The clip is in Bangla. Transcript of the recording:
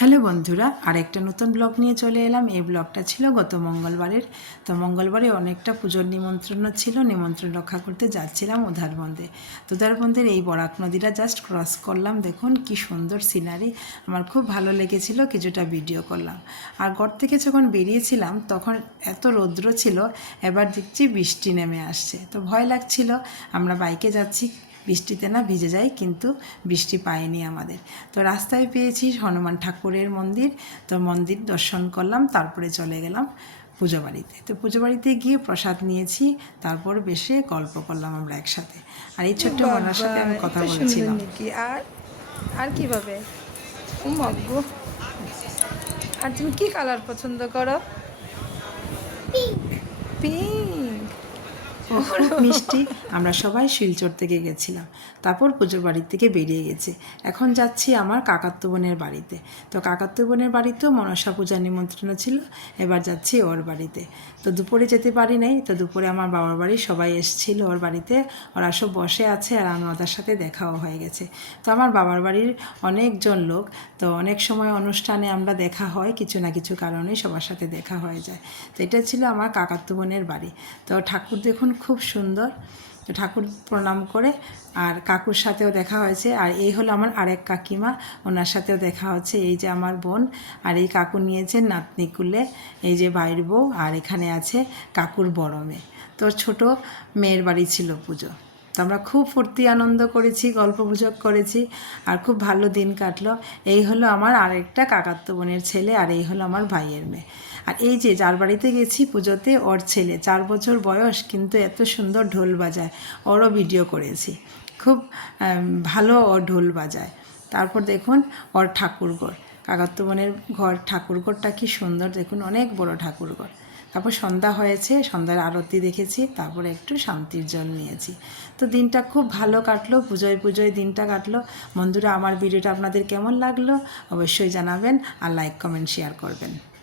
হ্যালো বন্ধুরা, আরেকটা নতুন ব্লগ নিয়ে চলে এলাম। এই ব্লগটা ছিল গত মঙ্গলবারের। তো মঙ্গলবারে অনেকটা পুজোর নিমন্ত্রণ ছিল, নিমন্ত্রণ রক্ষা করতে যাচ্ছিলাম উধারবন্দে। তো উধারবন্দের এই বরাক নদীটা জাস্ট ক্রস করলাম, দেখুন কি সুন্দর সিনারি। আমার খুব ভালো লেগেছিল, কিছুটা ভিডিও করলাম। আর ঘর থেকে যখন বেরিয়েছিলাম তখন এত রৌদ্র ছিল, এবার দেখছি বৃষ্টি নেমে আসছে। তো ভয় লাগছিল, আমরা বাইকে যাচ্ছি, বৃষ্টিতে না ভিজে যাই, কিন্তু বৃষ্টি পায়নি আমাদের। তো রাস্তায় পেয়েছি হনুমান ঠাকুরের মন্দির, তো মন্দির দর্শন করলাম, তারপরে চলে গেলাম পুজো বাড়িতে। তো পুজো বাড়িতে গিয়ে প্রসাদ নিয়েছি, তারপর বেশি গল্প করলাম আমরা একসাথে। আর এই ছোট্ট মনার সাথে আমি কথা বলছিলাম। নাকি আর আর কিভাবে ও মগ্গো। আর তুমি কি কালার পছন্দ করো? পিঙ্ক। ও খুব মিষ্টি। আমরা সবাই শিলচর থেকে গেছিলাম, তারপর পুজোর বাড়ির থেকে বেরিয়ে গেছে। এখন যাচ্ছি আমার কাকাতো বোনের বাড়িতে। তো কাকাতো বোনের বাড়িতেও মনসা পূজার নিমন্ত্রণ ছিল, এবার যাচ্ছি ওর বাড়িতে। তো দুপুরে যেতে পারি নাই, তো দুপুরে আমার বাবার বাড়ি সবাই এসেছিল ওর বাড়িতে, ওরা সব বসে আছে আর আমি ওদের সাথে দেখাও হয়ে গেছে। তো আমার বাবার বাড়ির অনেকজন লোক, তো অনেক সময় অনুষ্ঠানে আমরা দেখা হয়, কিছু না কিছু কারণে সবার সাথে দেখা হয়ে যায়। তো এটা ছিল আমার কাকাতো বোনের বাড়ি। তো ঠাকুর দেখুন খুব সুন্দর। তো ঠাকুর প্রণাম করে আর কাকুর সাথেও দেখা হয়েছে। আর এই হলো আমার আরেক কাকিমা, ওনার সাথেও দেখা হচ্ছে। এই যে আমার বোন, আর এই কাকু নিয়েছেন নাতনি কুলে, এই যে ভাইয়ের বউ, আর এখানে আছে কাকুর বড় মেয়ে। তো ছোট মেয়ের বাড়ি ছিল পুজো। তো আমরা খুব ফুর্তি আনন্দ করেছি, গল্পগুজব করেছি, আর খুব ভালো দিন কাটলো। এই হলো আমার আরেকটা কাকাতো বোনের ছেলে, আর এই হলো আমার ভাইয়ের মেয়ে। আর এই যে যার বাড়িতে গেছি পুজোতে, ওর ছেলে 4 বছর বয়স, কিন্তু এত সুন্দর ঢোল বাজায়, ওরও ভিডিও করেছি। খুব ভালো ও ঢোল বাজায়। তারপর দেখুন ওর ঠাকুরঘর, কাকাতো বোনের ঘর, ঠাকুরঘরটা কি সুন্দর দেখুন, অনেক বড় ঠাকুরঘর। তারপর সন্ধ্যা হয়েছে, সন্ধ্যার আরতি দেখেছি, তারপরে একটু শান্তির জল নিয়েছি। তো দিনটা খুব ভালো কাটলো, পুজোয় পুজোয় দিনটা কাটলো। বন্ধুরা, আমার ভিডিওটা আপনাদের কেমন লাগলো অবশ্যই জানাবেন, আর লাইক কমেন্ট শেয়ার করবেন।